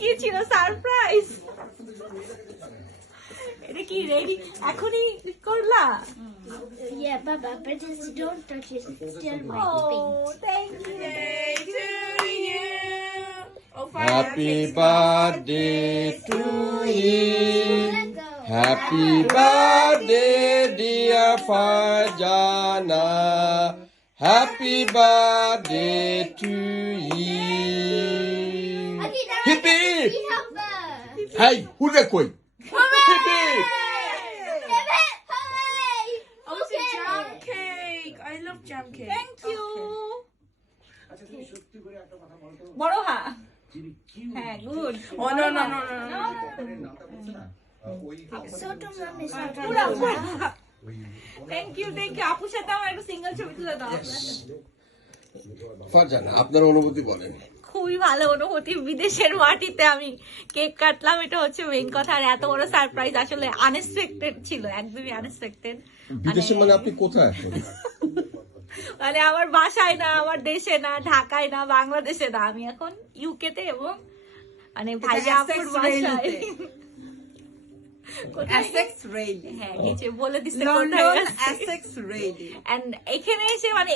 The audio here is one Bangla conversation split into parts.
কি ছিল সারপ্রাইজ? এটা কি রেডি এখনই করলা? Yeah, Baba, but just don't touch it. It's still my Oh, thank you. Happy birthday to you. Happy birthday, dear Fajana. Happy birthday to you. Hippie! Hey, who's that koi? Hippie! Oh, it's a jam cake. I love jam cake. Thank you. বড় হা হ্যাঁ good Oh, no. Thank you আপুর সাথে আমার একটা সিঙ্গেল ছবি তুলে দাও। ফারজানা, আপনার অনুভূতি বলেন। খুবই ভালো অনুভূতি, বিদেশের মাটিতে আমি কেক কাটলাম, এটা হচ্ছে মেইন কথা। আর এত বড় সারপ্রাইজ আসলে আনএক্সপেক্টেড ছিল, একদমই আনএক্সপেক্টেড। বিদেশে মানে আপনি কোথায় এখন? মানে আমার বাসায় না, আমার দেশে না, ঢাকায় না, বাংলাদেশে না, আমি এখন ইউকেতে এবং মানে ভাইয়া আপুর বাসায়। Essex Raleigh. হ্যাঁ নিচে বলে দিচ্ছে London, কোথায়। Essex Raleigh. এন্ড এখানে এসে মানে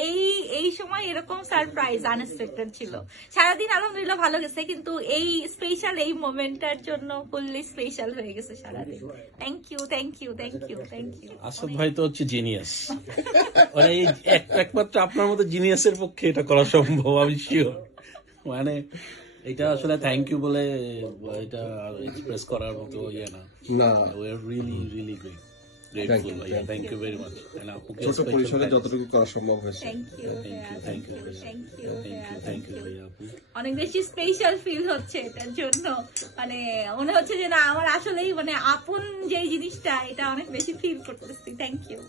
এই সময় এরকম সারপ্রাইজ আনএক্সপেক্টেড ছিল। সারাদিন আলহামদুলিল্লাহ ভালো গেছে, কিন্তু এই স্পেশাল এই মোমেন্টটার জন্য ফুললি স্পেশাল হয়ে গেছে সারাদিন। Thank you. আসাদ ভাই তো হচ্ছে জিনিয়াস, মানে এই একমাত্র আপনার মতো জিনিয়াসের পক্ষে এটা করা সম্ভব, আমি শিওর। মানে এটা আসলে থ্যাংক ইউ বলে এটা এক্সপ্রেস করার মতো ইয়ে না। উই আর রিয়েলি গ্রেটফুল ভাইয়া, থ্যাংক ইউ ভেরি মাচ। ছোট পরিসরে যতটুকু করা সম্ভব হয়েছে। থ্যাংক ইউ ভাইয়া আপু। অনেক বেশি স্পেশাল ফিল হচ্ছে এটার জন্য, মানে মনে হচ্ছে যে না আমার আসলেই মানে আপন যে জিনিসটা এটা অনেক বেশি ফিল করতেছি। Thank you.